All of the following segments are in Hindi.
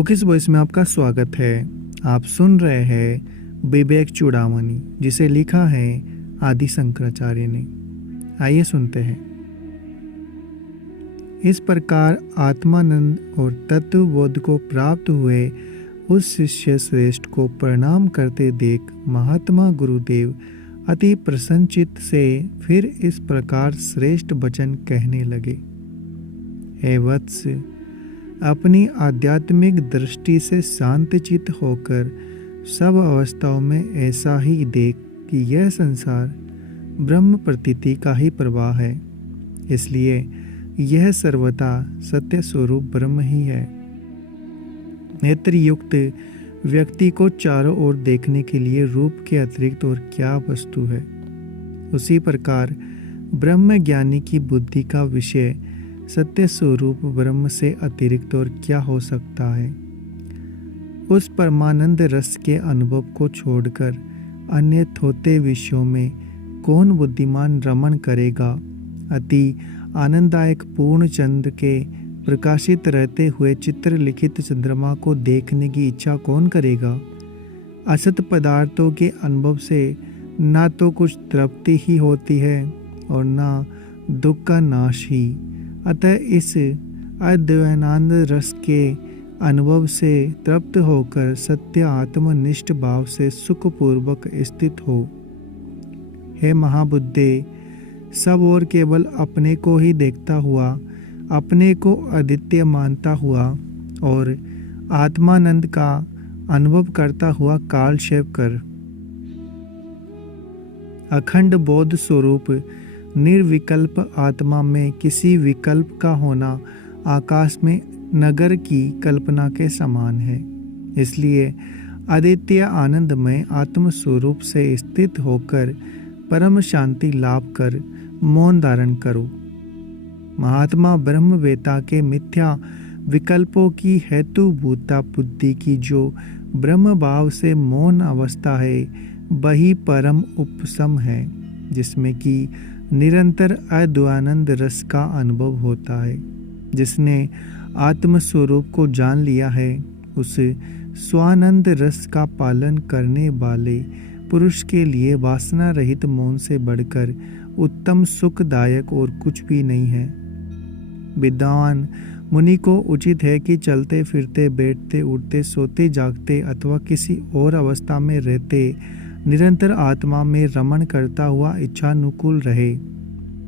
बुकिस वॉइस में आपका स्वागत है। आप सुन रहे हैं विवेक चूड़ामणि, जिसे लिखा है आदि शंकराचार्य ने। आइए सुनते हैं। इस प्रकार आत्मानंद और तत्वबोध को प्राप्त हुए उस शिष्य श्रेष्ठ को प्रणाम करते देख महात्मा गुरुदेव अति प्रसन्नचित्त से फिर इस प्रकार श्रेष्ठ वचन कहने लगे। हे वत्स, अपनी आध्यात्मिक दृष्टि से शांतचित्त होकर सब अवस्थाओं में ऐसा ही देख कि यह संसार ब्रह्म प्रतीति का ही प्रवाह है, इसलिए यह सर्वथा सत्य स्वरूप ब्रह्म ही है। नेत्र युक्त व्यक्ति को चारों ओर देखने के लिए रूप के अतिरिक्त और क्या वस्तु है। उसी प्रकार ब्रह्म ज्ञानी की बुद्धि का विषय सत्य स्वरूप ब्रह्म से अतिरिक्त और क्या हो सकता है। उस परमानंद रस के अनुभव को छोड़कर अन्य थोते विषयों में कौन बुद्धिमान रमण करेगा। अति आनंददायक पूर्ण चंद्र के प्रकाशित रहते हुए चित्र लिखित चंद्रमा को देखने की इच्छा कौन करेगा। असत पदार्थों के अनुभव से ना तो कुछ तृप्ति ही होती है और ना दुख का नाश ही। अतः इस अद्वैतानंद रस के अनुभव से तृप्त होकर सत्य आत्मनिष्ठ भाव से सुखपूर्वक स्थित हो। हे महाबुद्धे, सब और केवल अपने को ही देखता हुआ, अपने को अद्वितीय मानता हुआ और आत्मानंद का अनुभव करता हुआ कालक्षेप कर अखंड बोध स्वरूप निर्विकल्प आत्मा में किसी विकल्प का होना आकाश में नगर की कल्पना के समान है। इसलिए अद्वितीय आनंदमय आत्म स्वरूप से स्थित होकर परम शांति लाभ कर मौन धारण करो। महात्मा ब्रह्मवेता के मिथ्या विकल्पों की हेतुभूता बुद्धि की जो ब्रह्म भाव से मौन अवस्था है, वही परम उपशम है, जिसमें कि निरंतर अद्वैतानंद रस का अनुभव होता है। जिसने आत्म स्वरूप को जान लिया है, उस स्वानंद रस का पालन करने वाले पुरुष के लिए वासना रहित मौन से बढ़कर उत्तम सुखदायक और कुछ भी नहीं है। विद्वान मुनि को उचित है कि चलते फिरते, बैठते उठते, सोते जागते अथवा किसी और अवस्था में रहते निरंतर आत्मा में रमण करता हुआ इच्छानुकूल रहे।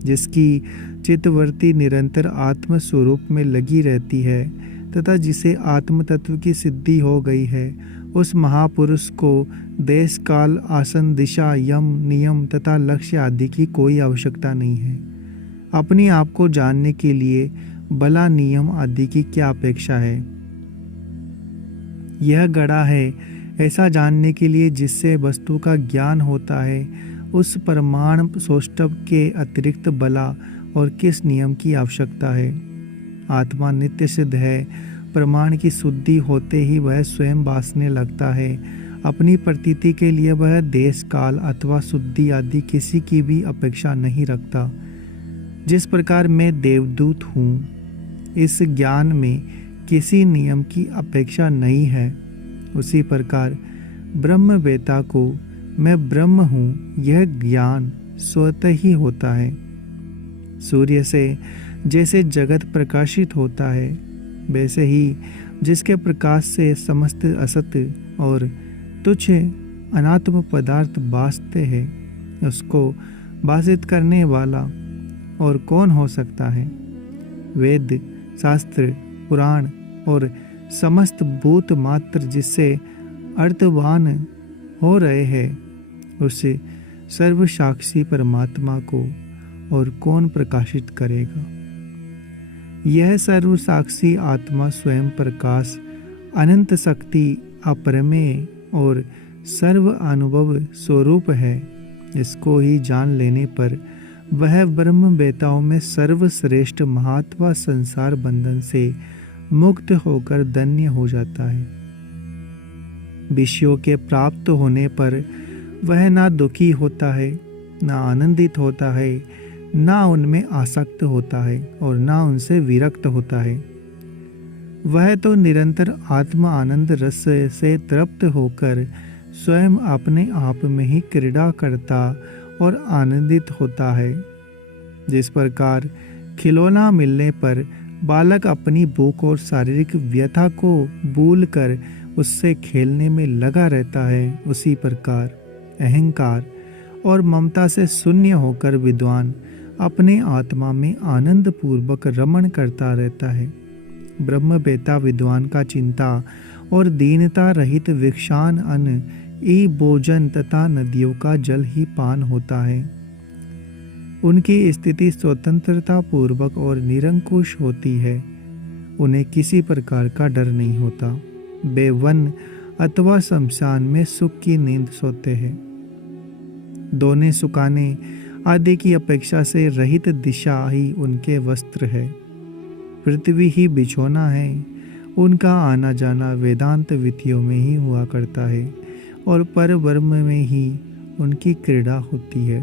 जिसकी चित्तवृत्ति निरंतर आत्म स्वरूप में लगी रहती है तथा जिसे आत्म तत्व की सिद्धि हो गई है, उस महापुरुष को देश काल आसन दिशा यम नियम तथा लक्ष्य आदि की कोई आवश्यकता नहीं है। अपनी आप को जानने के लिए बला नियम आदि की क्या अपेक्षा है। यह गड़ा है ऐसा जानने के लिए जिससे वस्तु का ज्ञान होता है। उस परमाणु सौष्ठव के अतिरिक्त बला और किस नियम की आवश्यकता है। आत्मा नित्य सिद्ध है। प्रमाण की शुद्धि होते ही वह स्वयं भासने लगता है। अपनी प्रतीति के लिए वह देश काल अथवा शुद्धि आदि किसी की भी अपेक्षा नहीं रखता। जिस प्रकार मैं देवदूत हूँ, इस ज्ञान में किसी नियम की अपेक्षा नहीं है, उसी प्रकार ब्रह्मवेता को मैं ब्रह्म हूँ यह ज्ञान स्वतः ही होता है। सूर्य से जैसे जगत प्रकाशित होता है, वैसे ही जिसके प्रकाश से समस्त असत और तुच्छ अनात्म पदार्थ भासते हैं, उसको भाषित करने वाला और कौन हो सकता है। वेद शास्त्र पुराण और समस्त भूत मात्र जिससे अर्थवान हो रहे हैं, उस सर्वसाक्षी परमात्मा को और कौन प्रकाशित करेगा। यह सर्वसाक्षी आत्मा स्वयं प्रकाश, अनंत शक्ति, अपरमेय और सर्व अनुभव स्वरूप है। इसको ही जान लेने पर वह ब्रह्मवेताओं में सर्वश्रेष्ठ महात्मा संसार बंधन से मुक्त होकर धन्य हो जाता है। विषयों के प्राप्त होने पर वह ना दुखी होता है, ना आनंदित होता है, ना उनमें आसक्त होता है और ना उनसे विरक्त होता है। वह तो निरंतर आत्मा आनंद रस से तृप्त होकर स्वयं अपने आप में ही क्रीड़ा करता और आनंदित होता है। जिस प्रकार खिलौना मिलने पर बालक अपनी भूख और शारीरिक व्यथा को भूलकर उससे खेलने में लगा रहता है, उसी प्रकार अहंकार और ममता से शून्य होकर विद्वान अपने आत्मा में आनंद पूर्वक रमण करता रहता है। ब्रह्मवेत्ता विद्वान का चिंता और दीनता रहित भिक्षान अन्न ई भोजन तथा नदियों का जल ही पान होता है। उनकी स्थिति स्वतंत्रता पूर्वक और निरंकुश होती है। उन्हें किसी प्रकार का डर नहीं होता। वे वन अथवा शमशान में सुख की नींद सोते हैं। दोने सुखाने आदि की अपेक्षा से रहित दिशा ही उनके वस्त्र है। पृथ्वी ही बिछोना है। उनका आना जाना वेदांत विधियों में ही हुआ करता है और पर ब्रह्म में ही उनकी क्रीड़ा होती है।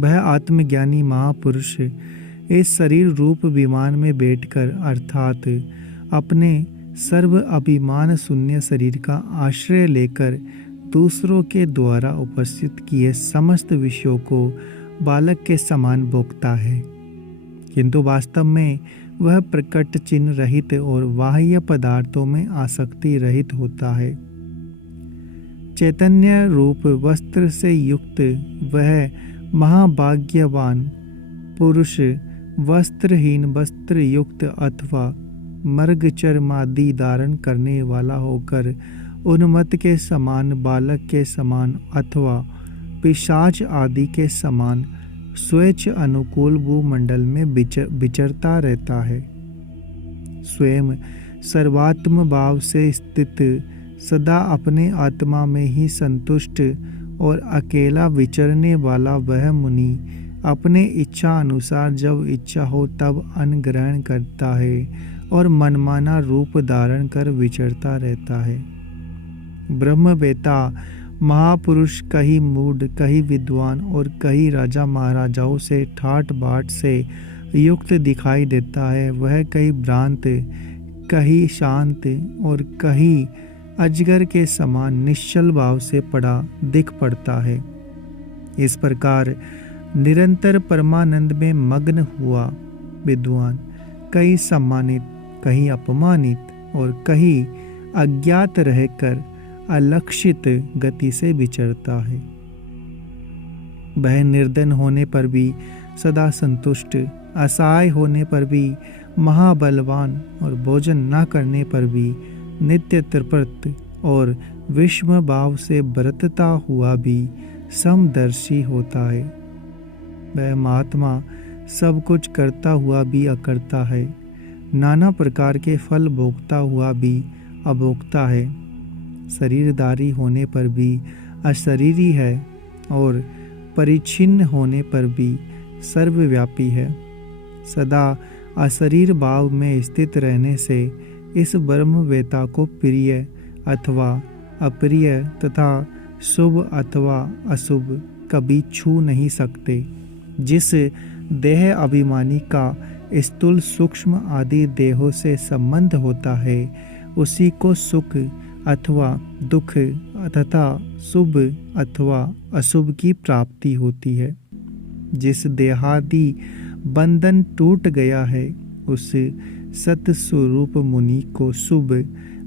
वह आत्मज्ञानी महापुरुष इस शरीर रूप विमान में बैठकर अर्थात अपने सर्व अभिमान शून्य शरीर का आश्रय लेकर दूसरों के द्वारा उपस्थित किए समस्त विषयों को बालक के समान भोगता है, किंतु वास्तव में वह प्रकट चिन्ह रहित और बाह्य पदार्थों में आसक्ति रहित होता है। चैतन्य रूप वस्त्र से युक्त वह महाभाग्यवान पुरुष वस्त्रहीन वस्त्र युक्त अथवा मर्ग चर्मादि धारण करने वाला होकर उन्मत्त के समान, बालक के समान अथवा पिशाच आदि के समान स्वेच्छ अनुकूल भूमंडल में विचरता रहता है। स्वयं सर्वात्म भाव से स्थित, सदा अपने आत्मा में ही संतुष्ट और अकेला विचरने वाला वह मुनि अपने इच्छा अनुसार जब इच्छा हो तब अन्न ग्रहण करता है और मनमाना रूप धारण कर विचरता रहता है। ब्रह्मवेत्ता महापुरुष कहीं मूढ़, कहीं विद्वान और कहीं राजा महाराजाओं से ठाट बाट से युक्त दिखाई देता है। वह कहीं भ्रांत, कहीं शांत और कहीं अजगर के समान निश्चल भाव से पड़ा दिख पड़ता है। इस प्रकार निरंतर परमानंद में मग्न हुआ विद्वान कहीं सम्मानित, कहीं अपमानित और कहीं अज्ञात रहकर अलक्षित गति से विचरता है। वह निर्धन होने पर भी सदा संतुष्ट, असहाय होने पर भी महाबलवान और भोजन न करने पर भी नित्य तृप्त और विषम भाव से बरतता हुआ भी समदर्शी होता है। वह महात्मा सब कुछ करता हुआ भी अकर्ता है, नाना प्रकार के फल भोगता हुआ भी अभोक्ता है, शरीरधारी होने पर भी अशरीरी है और परिच्छिन्न होने पर भी सर्वव्यापी है। सदा अशरीर भाव में स्थित रहने से इस ब्रह्मवेत्ता को प्रिय अथवा अप्रिय तथा शुभ अथवा अशुभ कभी छू नहीं सकते। जिस देह अभिमानी का स्थूल सूक्ष्म आदि देहों से संबंध होता है, उसी को सुख अथवा दुख तथा शुभ अथवा अशुभ की प्राप्ति होती है। जिस देहादि बंधन टूट गया है, उस सत स्वरूप मुनि को शुभ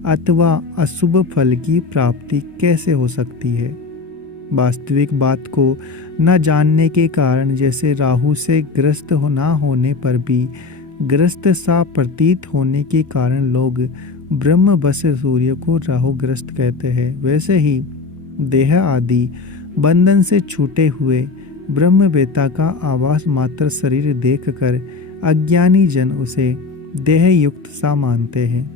अथवा अशुभ फल की प्राप्ति कैसे हो सकती है? वास्तविक बात को न जानने के कारण जैसे राहु से ग्रस्त ना होने पर भी ग्रस्त सा प्रतीत होने के कारण लोग ब्रह्मवश सूर्य को राहुग्रस्त कहते हैं, वैसे ही देह आदि बंधन से छूटे हुए ब्रह्मवेत्ता का आवास मात्र शरीर देखकर अज्ञानी जन उसे देह युक्त सा मानते हैं।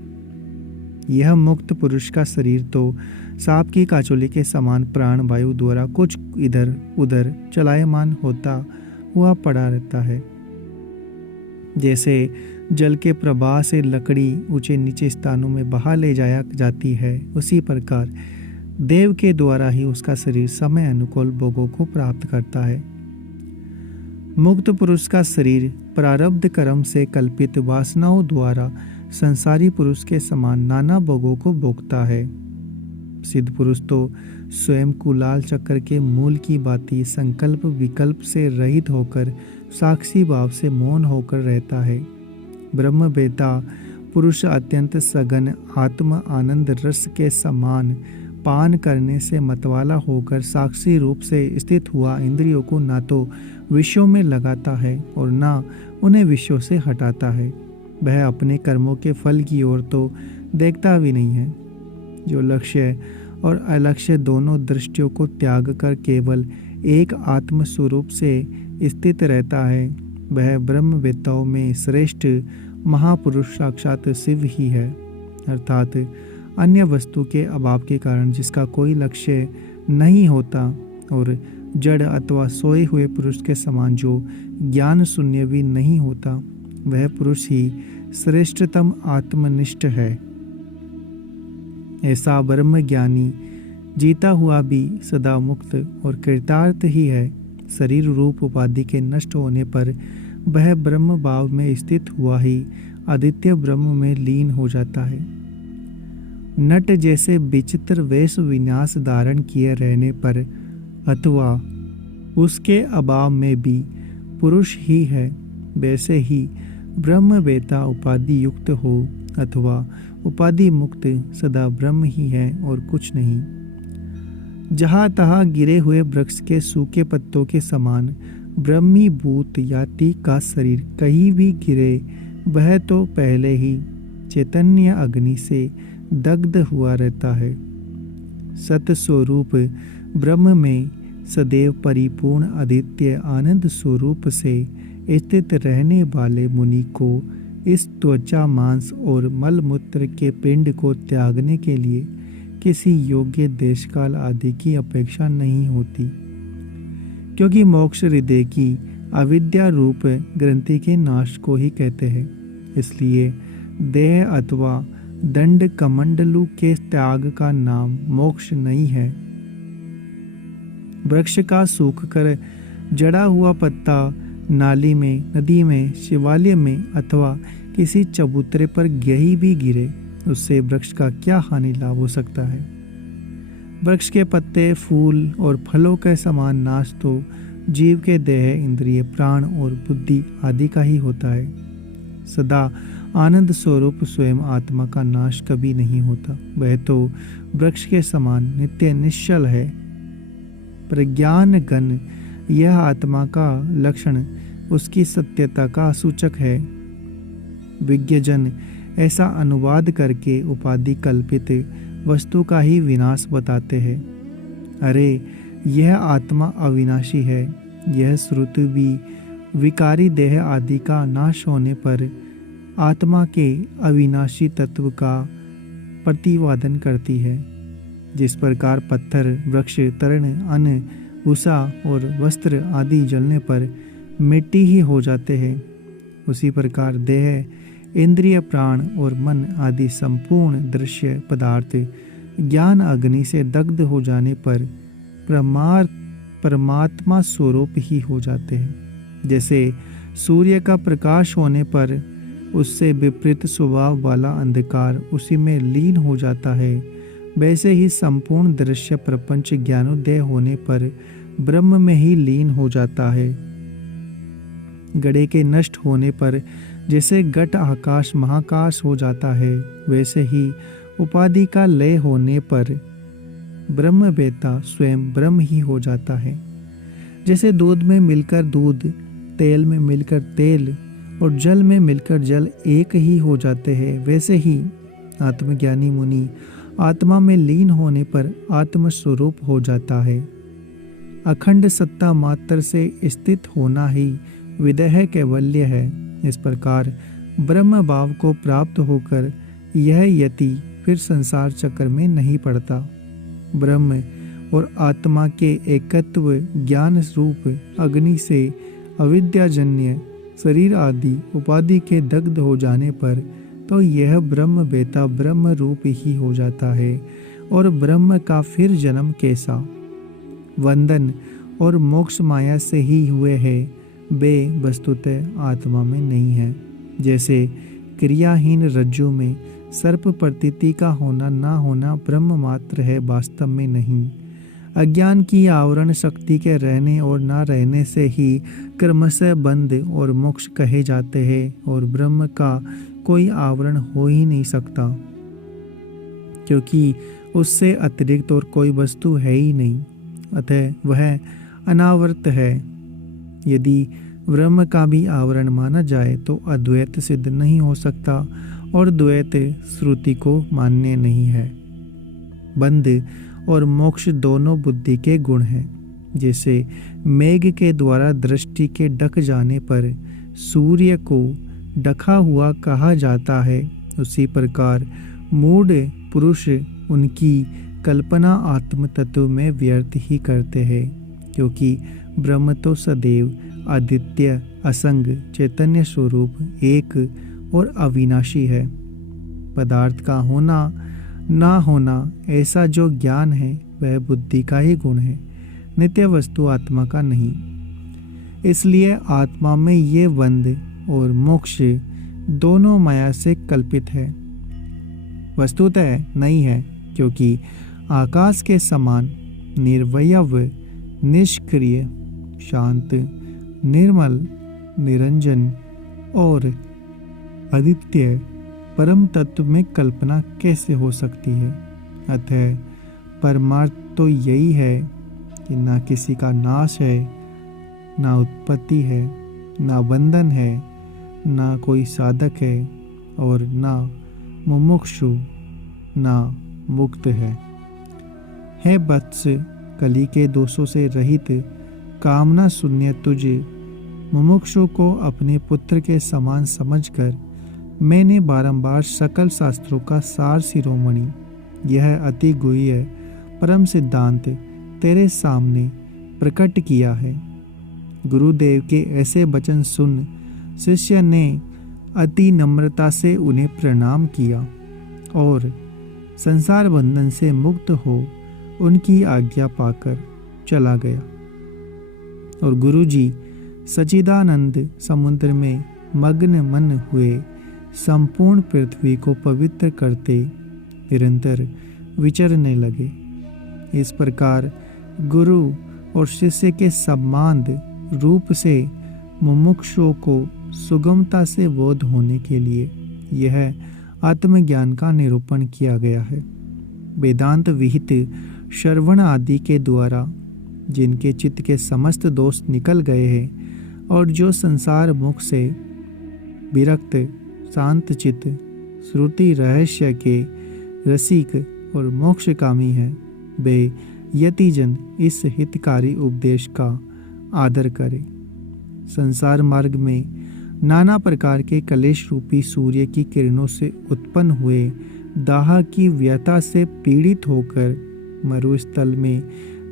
यह मुक्त पुरुष का शरीर तो सांप की काचोली के समान प्राण वायु द्वारा कुछ इधर उधर चलायमान होता हुआ पड़ा रहता है। जैसे जल के प्रवाह से लकड़ी ऊंचे नीचे स्थानों में बहा ले जाया जाती है, उसी प्रकार देव के द्वारा ही उसका शरीर समय अनुकूल भोगों को प्राप्त करता है। मुक्त पुरुष का शरीर प्रारब्ध कर्म से कल्पित वासनाओं द्वारा संसारी पुरुष के समान नाना भोगों को भोगता है। सिद्ध पुरुष तो स्वयं कुलाल चक्र के मूल की भांति संकल्प विकल्प से रहित होकर साक्षी भाव से मौन होकर रहता है। ब्रह्मवेत्ता पुरुष अत्यंत सघन आत्म आनंद रस के समान पान करने से मतवाला होकर साक्षी रूप से स्थित हुआ इंद्रियों को ना तो विषयों में लगाता है और ना उन्हें विषयों से हटाता है। वह अपने कर्मों के फल की ओर तो देखता भी नहीं है। जो लक्ष्य और अलक्ष्य दोनों दृष्टियों को त्याग कर केवल एक आत्म स्वरूप से स्थित रहता है, वह ब्रह्मवेत्ताओं में श्रेष्ठ महापुरुष साक्षात शिव ही है। अर्थात अन्य वस्तु के अभाव के कारण जिसका कोई लक्ष्य नहीं होता और जड़ अथवा सोए हुए पुरुष के समान जो ज्ञान शून्य भी नहीं होता, वह पुरुष ही श्रेष्ठतम आत्मनिष्ठ है। ऐसा ब्रह्म ज्ञानी जीता हुआ भी सदा मुक्त और कृतार्थ ही है। शरीर रूप उपाधि के नष्ट होने पर वह ब्रह्म भाव में स्थित हुआ ही आदित्य ब्रह्म में लीन हो जाता है। नट जैसे विचित्र वेश विन्यास धारण किए रहने पर अथवा उसके अभाव में भी पुरुष ही है, वैसे ही ब्रह्मवेत्ता उपाधि युक्त हो अथवा उपाधि मुक्त सदा ब्रह्म ही है और कुछ नहीं। जहाँ तहाँ गिरे हुए वृक्ष के सूखे पत्तों के समान ब्रह्मीभूत याति का शरीर कहीं भी गिरे, वह तो पहले ही चैतन्य अग्नि से दग्ध हुआ रहता है। सत स्वरूप ब्रह्म में सदैव परिपूर्ण आदित्य आनंद स्वरूप से स्थित रहने वाले मुनि को इस त्वचा मांस और मलमूत्र के पिंड को त्यागने के लिए किसी योग्य देश काल आदि की अपेक्षा नहीं होती, क्योंकि मोक्ष हृदय की अविद्या रूप ग्रंथि के नाश को ही कहते हैं। इसलिए देह अथवा दंड कमंडलू के त्याग का नाम मोक्ष नहीं है। वृक्ष का सूख कर जड़ा हुआ पत्ता नाली में, नदी में, शिवालय में अथवा किसी चबूतरे पर कहीं भी गिरे, उससे वृक्ष का क्या हानि लाभ हो सकता है। वृक्ष के पत्ते, फूल और फलों के समान नाश तो जीव के देह, इंद्रिय, प्राण और बुद्धि आदि का ही होता है। सदा आनंद स्वरूप स्वयं आत्मा का नाश कभी नहीं होता, वह तो वृक्ष के समान नित्य निश्चल है। प्रज्ञान गण यह आत्मा का लक्षण उसकी सत्यता का सूचक है। विज्ञजन ऐसा अनुवाद करके उपाधि कल्पित वस्तु का ही विनाश बताते हैं। अरे यह आत्मा अविनाशी है। यह श्रुति भी विकारी देह आदि का नाश होने पर आत्मा के अविनाशी तत्व का प्रतिपादन करती है। जिस प्रकार पत्थर, वृक्ष, तृण, अन्न, भूसा और वस्त्र आदि जलने पर मिट्टी ही हो जाते हैं, उसी प्रकार देह, इंद्रिय, प्राण और मन आदि संपूर्ण दृश्य पदार्थ ज्ञान अग्नि से दग्ध हो जाने पर परमात्मा स्वरूप ही हो जाते हैं। जैसे सूर्य का प्रकाश होने पर उससे विपरीत स्वभाव वाला अंधकार उसी में लीन हो जाता है, वैसे ही संपूर्ण दृश्य प्रपंच ज्ञानोदय होने पर ब्रह्म में ही लीन हो जाता है। घड़े के नष्ट होने पर जैसे घट आकाश महाकाश हो जाता है, वैसे ही उपाधि का लय होने पर ब्रह्मवेत्ता स्वयं ब्रह्म ही हो जाता है। जैसे दूध में मिलकर दूध, तेल में मिलकर तेल और जल में मिलकर जल एक ही हो जाते हैं, वैसे ही आत्मज्ञानी मुनि आत्मा में लीन होने पर आत्मस्वरूप हो जाता है। अखंड सत्ता मात्र से स्थित होना ही विदेह कैवल्य है। इस प्रकार ब्रह्म भाव को प्राप्त होकर यह यति फिर संसार चक्र में नहीं पड़ता। ब्रह्म और आत्मा के एकत्व ज्ञान रूप अग्नि से अविद्याजन्य शरीर आदि उपाधि के दग्ध हो जाने पर तो यह ब्रह्मवेत्ता ब्रह्म रूप ही हो जाता है। और ब्रह्म का फिर जन्म कैसा? वंदन और मोक्ष माया से ही हुए हैं, वे वस्तुतः आत्मा में नहीं है। जैसे क्रियाहीन रज्जु में सर्प प्रतीति का होना ना होना ब्रह्म मात्र है, वास्तव में नहीं। अज्ञान की आवरण शक्ति के रहने और ना रहने से ही क्रमशः बंध और मोक्ष कहे जाते हैं, और ब्रह्म का कोई आवरण हो ही नहीं सकता, क्योंकि उससे अतिरिक्त और कोई वस्तु है ही नहीं, अतः वह अनावृत है। यदि ब्रह्म का भी आवरण माना जाए तो अद्वैत सिद्ध नहीं हो सकता, और द्वैत श्रुति को मान्य नहीं है। बंध और मोक्ष दोनों बुद्धि के गुण हैं। जैसे मेघ के द्वारा दृष्टि के ढक जाने पर सूर्य को ढका हुआ कहा जाता है, उसी प्रकार मूढ़ पुरुष उनकी कल्पना आत्म तत्व में व्यर्थ ही करते हैं, क्योंकि ब्रह्म तो सदैव अद्वितीय असंग चैतन्य स्वरूप एक और अविनाशी है। पदार्थ का होना ना होना ऐसा जो ज्ञान है वह बुद्धि का ही गुण है, नित्य वस्तु आत्मा का नहीं। इसलिए आत्मा में ये बंध और मोक्ष दोनों माया से कल्पित है, वस्तुतः नहीं है, क्योंकि आकाश के समान निर्वयव, निष्क्रिय, शांत, निर्मल, निरंजन और अद्वितीय परम तत्व में कल्पना कैसे हो सकती है। अतः परमार्थ तो यही है कि ना किसी का नाश है, ना उत्पत्ति है, ना बंधन है, ना कोई साधक है, और ना मुमुक्षु, ना मुक्त है वत्स, कली के दोषों से रहित कामना शून्य तुझ मुमुक्षु को अपने पुत्र के समान समझकर मैंने बारंबार सकल शास्त्रों का सार शिरोमणि, यह अति गुह्य परम सिद्धांत तेरे सामने प्रकट किया है। गुरुदेव के ऐसे वचन सुन शिष्य ने अति नम्रता से उन्हें प्रणाम किया और संसार बंधन से मुक्त हो उनकी आज्ञा पाकर चला गया। और गुरुजी सच्चिदानंद समुद्र में मग्न मन हुए संपूर्ण पृथ्वी को पवित्र करते निरंतर विचरने लगे। इस प्रकार गुरु और शिष्य के संबंध रूप से मुमुक्षुओं को सुगमता से बोध होने के लिए यह आत्मज्ञान का निरूपण किया गया है। वेदांत विहित श्रवण आदि के द्वारा जिनके चित्त के समस्त दोष निकल गए हैं और जो संसार मुख से विरक्त शांत चित्त श्रुति रहस्य के रसिक और मोक्षकामी हैं, वे यतिजन इस हितकारी उपदेश का आदर करें। संसार मार्ग में नाना प्रकार के कलेश रूपी सूर्य की किरणों से उत्पन्न हुए दाह की व्यथा से पीड़ित होकर मरुस्थल में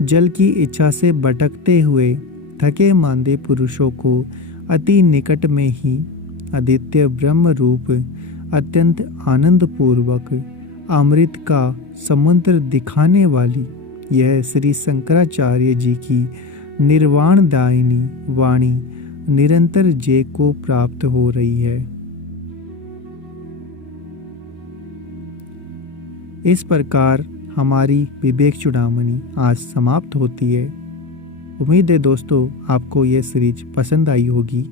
जल की इच्छा से भटकते हुए थके मांदे पुरुषों को अति निकट में ही अद्वितीय ब्रह्म रूप अत्यंत आनंद पूर्वक अमृत का समुद्र दिखाने वाली यह श्री शंकराचार्य जी की निर्वाण दायिनी वाणी निरंतर जय को प्राप्त हो रही है। इस प्रकार हमारी विवेक चूड़ामणि आज समाप्त होती है। उम्मीद है दोस्तों आपको यह सीरीज पसंद आई होगी।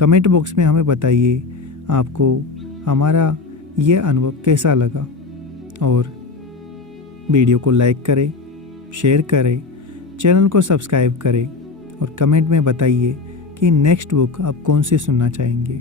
कमेंट बॉक्स में हमें बताइए आपको हमारा ये अनुभव कैसा लगा, और वीडियो को लाइक करें, शेयर करें, चैनल को सब्सक्राइब करें और कमेंट में बताइए कि नेक्स्ट बुक आप कौन सी सुनना चाहेंगे।